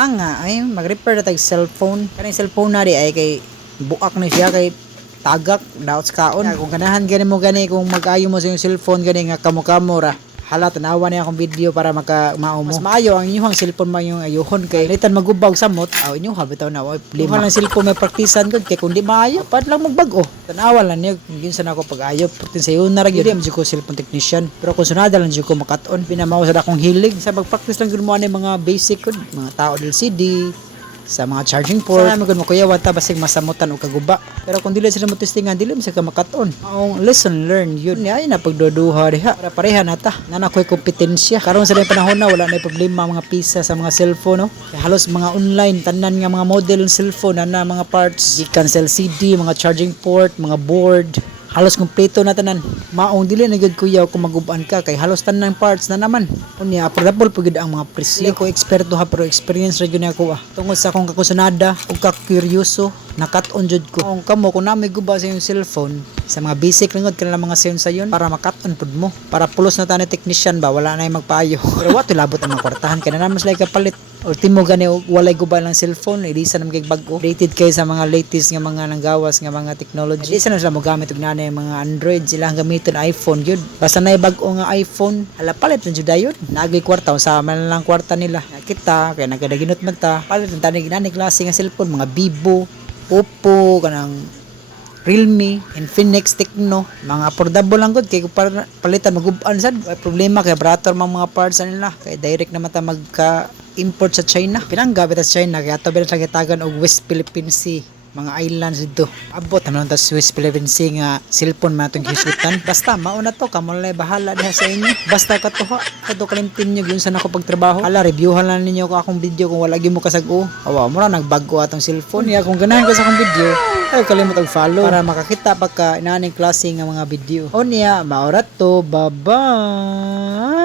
Nga ay mag-repair na tag cellphone. Kaning cellphone na di ay kay buak na siya kay tagak daot sa kaon. Kung ganahan gani mo gani kung mag-ayo mo sa yung cellphone gani nga kamo-kamo ra. Hala tanawa niya akong video para mao mo. Mas maayo ang inyong cellphone man yung ayuhon kay litan magubag samot. Aw inyo habitaw na oy problema. Lang cellphone may praktisan gud kay kun di maayo pad lang magbag-o. Tanawa lang niya yun sa nako pag-ayo. Pagtin sa yun na ra gyud ko cellphone technician. Pero kung sunada lang jud ko makaton pinamao sa akong hilig sa pag-practice lang gud mo ani mga basic gud mga tao LCD sa mga charging port. Sana magud mo kuya wata basig masamutan o kaguba. Pero kung dili sila mo testingan dili mo sa makaton. Ang lesson learned yun. Ay na pagduduha diha para pareha nata. Nana koy kompetensya. Karon sa panahon na wala na problema mga pisa sa mga cellphone no. Kaya halos mga online tanan nga mga model ng cellphone na mga parts gikan sa LCD, mga charging port, mga board. Halos kompleto na tanan. Maong dili na gud kuya kung maguban ka kay halos tanan parts na naman. Unya affordable pud ang mga presyo. Ko eksperto ha pero experience ra gyud ako tungod sa akong kakusunada ug ka-kuryoso nakat-on jud ko. Kung kamo kung nami guba sa yung cellphone sa mga basic lang gud kanang mga sound sayon para makat-on pud mo. Para pulos na tani technician ba wala na magpaayo. Pero wa to labot ang mga kwartahan kay na mas like kapalit. Ultimo gani walay guba ng cellphone ilisa na magig bag-o. Rated kay sa mga latest nga mga nanggawas nga mga technology. Ilisa na sila mo gamit og nanay mga Android sila ang gamiton iPhone gyud. Basta nay bag-o nga iPhone, hala palit na jud dayon. Naagay kwarta sama na lang kwarta nila. Kita kay nagadaginot man ta. Palit na tani ginani klase nga cellphone mga Vivo, Oppo kanang Realme, Infinix, Tecno, mga affordable lang gud kay palitan magub-an sad. Ay problema kay barator mga parts nila kay direct naman ta magka import sa China. Pinanggabit sa China kaya ato bilang sagitagan og West Philippine Sea. Mga islands dito. Abot naman ta West Philippine Sea nga cellphone man atong gisutan. Basta mao na to kamo na bahala diha sa inyo. Basta katuha kato kalimtin niyo gyud sa nako pagtrabaho. Hala reviewhan lang ninyo ko akong video kung wala gyud mo kasag-o. Awa mo ra nagbago atong cellphone. Ya kung ganahan ka sa akong video, ay kalimot og follow para makakita pagka inaning klase nga mga video. O niya, maorat to. Bye-bye.